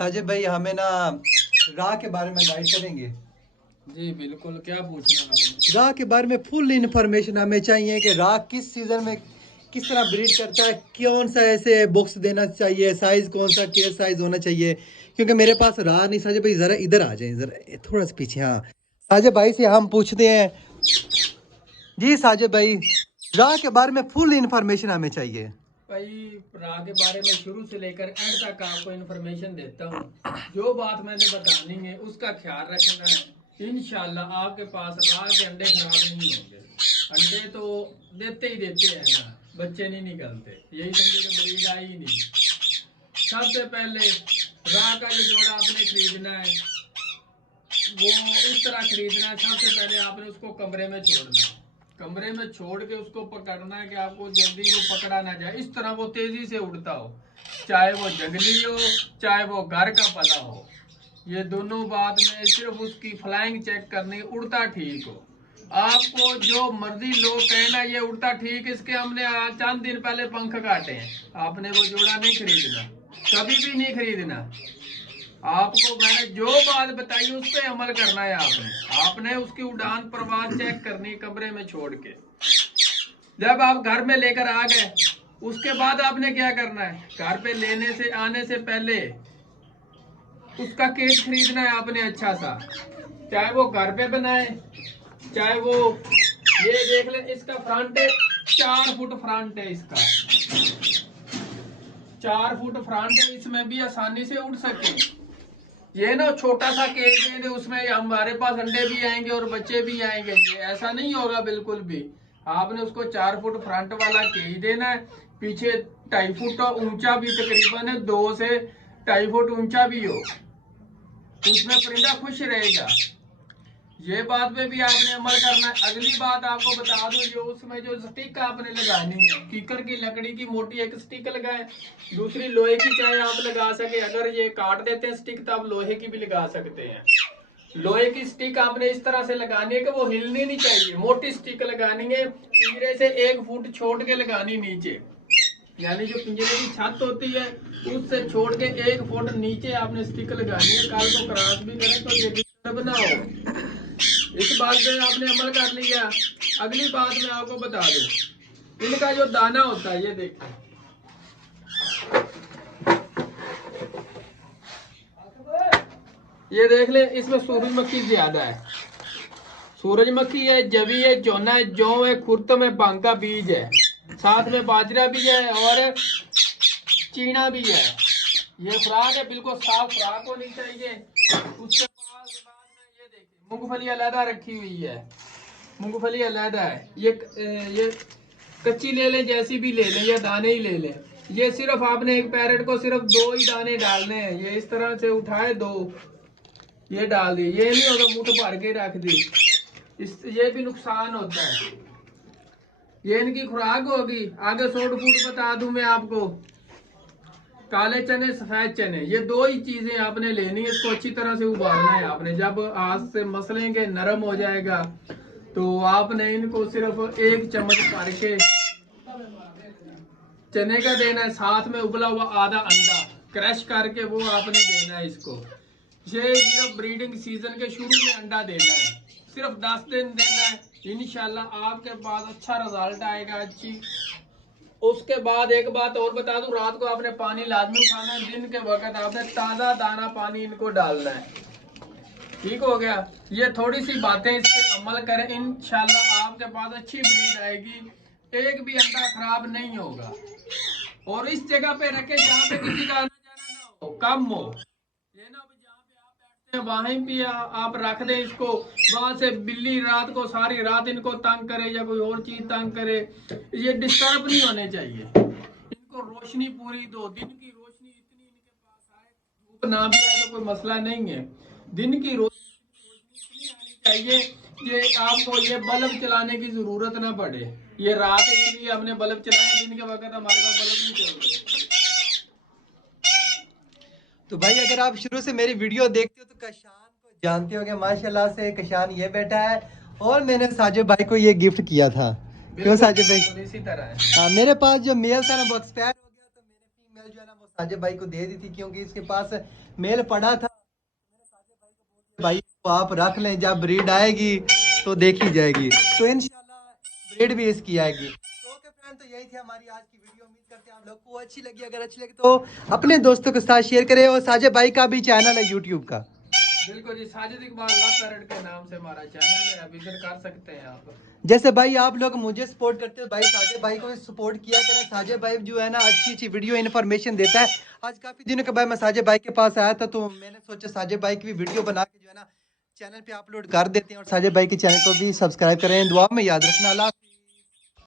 साजिद भाई हमें ना राह के बारे में गाइड करेंगे। जी बिल्कुल, क्या पूछना आपने? राह के बारे में फुल इंफॉर्मेशन हमें चाहिए कि राह किस सीजन में किस तरह ब्रीड करता है, कौन सा ऐसे बुक्स देना चाहिए, साइज कौन सा केयर साइज होना चाहिए। क्योंकि मेरे पास राह नहीं। साजिद भाई ज़रा इधर आ जाए, ज़रा थोड़ा सा पीछे। हाँ साजिद भाई से हम पूछते हैं। जी साजिद भाई, राह के बारे में फुल इंफॉर्मेशन हमें चाहिए। भाई राह के बारे में शुरू से लेकर एंड तक आपको इन्फॉर्मेशन देता हूँ। जो बात मैंने बतानी है उसका ख्याल रखना है। इंशाल्लाह आपके पास राह के अंडे खराब नहीं होंगे। अंडे तो देते ही देते हैं ना, बच्चे नहीं निकलते। यही समझो कि ब्रीड आई ही नहीं। सबसे पहले राह का जो जोड़ा आपने खरीदना है वो इस तरह खरीदना है। सबसे पहले आपने उसको कमरे में छोड़ना है। कमरे में छोड़ के उसको पकड़ना है कि आपको जल्दी वो पकड़ा ना जाए। इस तरह वो तेजी से उड़ता हो, चाहे वो जंगली हो चाहे वो घर का पला हो। ये दोनों बात में सिर्फ उसकी फ्लाइंग चेक करनी, उड़ता ठीक हो। आपको जो मर्जी लोग कहना ये उड़ता ठीक, इसके हमने चंद दिन पहले पंख काटे हैं। आपने वो जोड़ा नहीं खरीदना, कभी भी नहीं खरीदना। आपको मैंने जो बात बताई उस पर अमल करना है। आपने उसकी उड़ान प्रवाह चेक करनी कमरे में छोड़ के। जब आप घर में लेकर आ गए उसके बाद आपने क्या करना है, घर पे लेने से आने से पहले उसका केज खरीदना है आपने अच्छा सा। चाहे वो घर पे बनाए चाहे वो, ये देख ले इसका फ्रंट है 4 फुट फ्रंट है इसका, 4 फुट फ्रंट है। इसमें भी आसानी से उड़ सके। ये ना छोटा सा केज है, उसमें हमारे पास अंडे भी आएंगे और बच्चे भी आएंगे, ये ऐसा नहीं होगा बिल्कुल भी। आपने उसको 4 फुट फ्रंट वाला केज देना है। पीछे 2.5 फुट ऊंचा भी तकरीबन है, 2 से 2.5 फुट ऊंचा भी हो, उसमें परिंदा खुश रहेगा। ये बात पे भी आपने अमल करना है। अगली बात आपको बता दूं, जो उसमें जो स्टिक आपने लगानी है, कीकर की लकड़ी की मोटी एक स्टिक लगाए, दूसरी लोहे की चाहे आप लगा सके। अगर ये काट देते हैं स्टिक तो आप लोहे की भी लगा सकते हैं। लोहे की स्टिक आपने इस तरह से लगानी है कि वो हिलनी नहीं चाहिए। मोटी स्टिक लगानी है, पिंजरे से 1 फुट छोड़ के लगानी नीचे, यानी जो पिंजरे की छत होती है उससे छोड़ के 1 फुट नीचे आपने स्टिक लगानी है। कल को क्रॉस भी करें तो ये डिस्टर्ब ना हो। इस बात पे आपने अमल कर लिया। अगली बात मैं आपको बता दूं, इनका जो दाना होता है ये देखिए, ये देख ले, इसमें सूरजमुखी ज्यादा है। सूरजमुखी है, जवी है, चोना है, जौ है, खुर्तम है, भांग का बीज है, साथ में बाजरा भी है और चीना भी है। ये खुराक है, बिल्कुल साफ खुराक होनी चाहिए। उसके बाद में ये देखिए मूंगफली अलहदा रखी हुई है, मूंगफली अलहदा है। ये कच्ची ले लें, जैसी भी ले लें, या दाने ही ले लें। ये सिर्फ आपने एक पैरेट को सिर्फ 2 ही दाने डालने हैं। ये इस तरह से उठाए 2, ये डाल दिए। ये नहीं होगा मुठ भर के रख दी, ये भी नुकसान होता है। ये इनकी खुराक होगी। आगे सोड फूड बता दूं मैं आपको, काले चने सफेद चने, ये 2 ही चीजें आपने लेनी है। इसको अच्छी तरह से उबालना है आपने। जब हाथ से मसलेंगे नरम हो जाएगा तो आपने इनको सिर्फ 1 चम्मच भर के चने का देना है, साथ में उबला हुआ आधा अंडा क्रश करके वो आपने देना है इसको। ये सिर्फ ब्रीडिंग सीजन के शुरू में अंडा देना है, सिर्फ 10 दिन देना है। इंशाल्लाह आपके पास अच्छा रिजल्ट आएगा। अच्छी उसके बाद एक बात और बता दूं, रात को आपने पानी लाजमी उठाना है। दिन के वक्त आपने ताज़ा दाना पानी इनको डालना है। ठीक हो गया। ये थोड़ी सी बातें, इस पे अमल करें, इंशाल्लाह आपके पास अच्छी ब्रीड आएगी। एक भी अंडा खराब नहीं होगा। और इस जगह पे रखे जहाँ पे किसी का आना जाना ना हो, कम हो। ये ना जहाँ पे आप बैठते हैं वहीं पे आप रख दें इसको। वहां से बिल्ली रात को सारी रात इनको तंग करे या कोई और चीज तंग करे, ये डिस्टर्ब नहीं होने चाहिए। इनको रोशनी पूरी दो, दिन की रोशनी इतनी इनके पास आए, धूप ना भी आए तो कोई मसला नहीं है। दिन की रोशनी आनी चाहिए कि आपको ये बल्ब चलाने की जरूरत ना पड़े। ये रात है इसलिए हमने बल्ब चलाया, दिन के वक्त हमारे पास बल्ब नहीं चल रहे। तो भाई अगर आप शुरू से मेरी वीडियो देखते हो तो कशान को जानते हो कि माशाल्लाह से कशान ये बैठा है और मैंने साजिद भाई को ये गिफ्ट किया था। क्यों साजिद भाई? इसी तरह है। हाँ, मेरे पास जो मेल था ना वो एक्सपायर हो गया, तो मैंने फीमेल जो है ना वो साजिद भाई को दे दी थी, क्योंकि इसके पास मेल पड़ा था। भाई को आप रख लें, जब ब्रीड आएगी तो देखी जाएगी, तो इंशाल्लाह ब्रीड भी इसकी आएगी। तो ओके फ्रेंड, तो यही थी हमारी आज की वीडियो। उम्मीद करते हैं आप लोग को अच्छी लगी। अगर अच्छी लगी तो अपने दोस्तों के साथ शेयर करें। और साजिद भाई का भी चैनल है यूट्यूब का। बिल्कुल जी, साजिद इकबाल लव पैरट के नाम से हमारा चैनल है, विजिट कर सकते हैं आप। जैसे भाई आप लोग मुझे सपोर्ट करते हो, भाई साजिद भाई को भी सपोर्ट किया करें। साजिद भाई जो है ना अच्छी अच्छी वीडियो इन्फॉर्मेशन देता है। आज काफी दिनों के बाद मैं साजिद भाई के पास आया था, तो मैंने सोचा साजिद भाई की भी वीडियो बना के जो है ना चैनल पे अपलोड कर देते हैं। और साजिद भाई के चैनल को भी सब्सक्राइब करें। दुआ में याद रखना। अल्लाह।